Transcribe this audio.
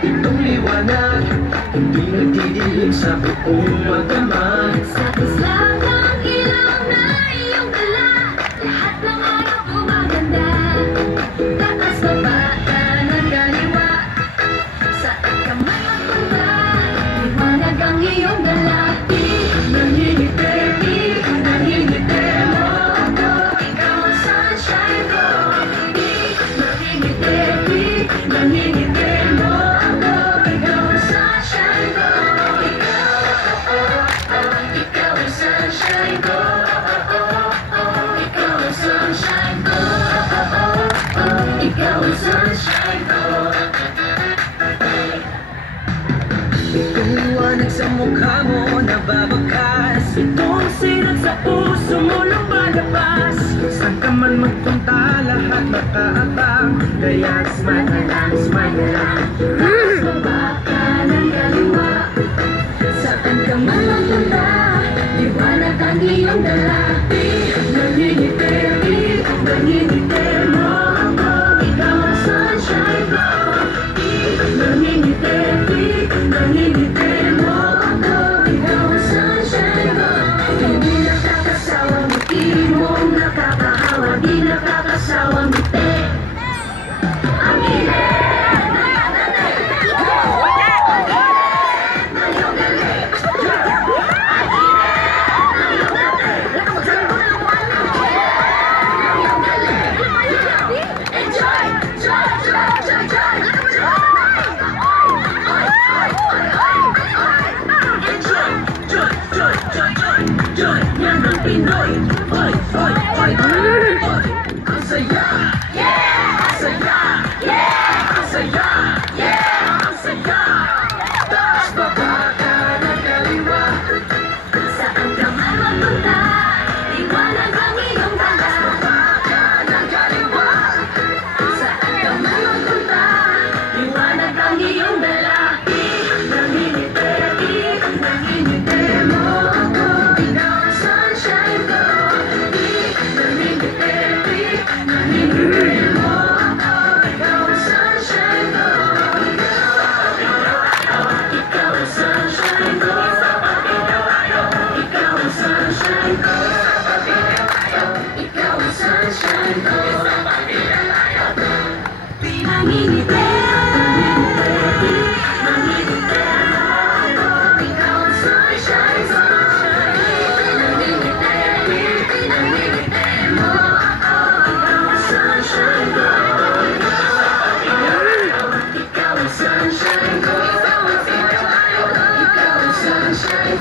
Itong liwanag, hindi nagdidilim sa buong magdamag. Sa islang ang ilaw na iyong dala, lahat ng araw gumaganda. Taas baba, kanan kaliwa, saan ka man magpunta, liwanag ang iyong dala. Nangingitim, nangingitim mo ako, ikaw ang sunshine ko. Nangingitim, nangingitim mo ako, ikaw ang sunshine ko. Ikaw ang sunshine ko. Ikaw ang sunshine ko. Ikaw ang sunshine ko. Itong liwanag sa mukha mo nababakas, itong sinat sa puso mo lumalabas. Saan ka man magpunta, lahat nakaatang, kaya smile na lang, smile na lang. Taas baba, kanan kaliwa, saan ka man magpunta, liwanag ang iyong dala. Nangingitim, nangingitim mo ako, ikaw ang sunshine ko. Nangingitim, nangingitim mo ako, ikaw ang sunshine ko. Hindi nakakasawang ngiti mong nakakahawa, di nakakasawang ngiti. Ang init na iyong galit, ang init na iyong galit, ang init na iyong galit. Lakamasabi ko na ang buwan mo. Na iyong galit. Enjoy! Joy! Joy! Joy! Joy! Enjoy! Joy! Joy! Joy! Joy! Joy! Yan ang Pinoy! Oy! Oy! Oy! Oy! Oy! Ang saya! Yeah! Ang saya! Yeah! Ang saya! Yeah! Ang saya! Taas baba, kanan kaliwa, saan ka man magpunta, liwanag ang iyong dala. Taas baba, kanan kaliwa, saan ka man magpunta, liwanag ang iyong dala. Nangingitim, nangingitim mo ako, ikaw ang sunshine ko. Nangingitim, nangingitim mo ako, ikaw ang sunshine ko. Ikaw ang sunshine ko. Ikaw ang sunshine ko. Ikaw ang sunshine ko. Sunshine,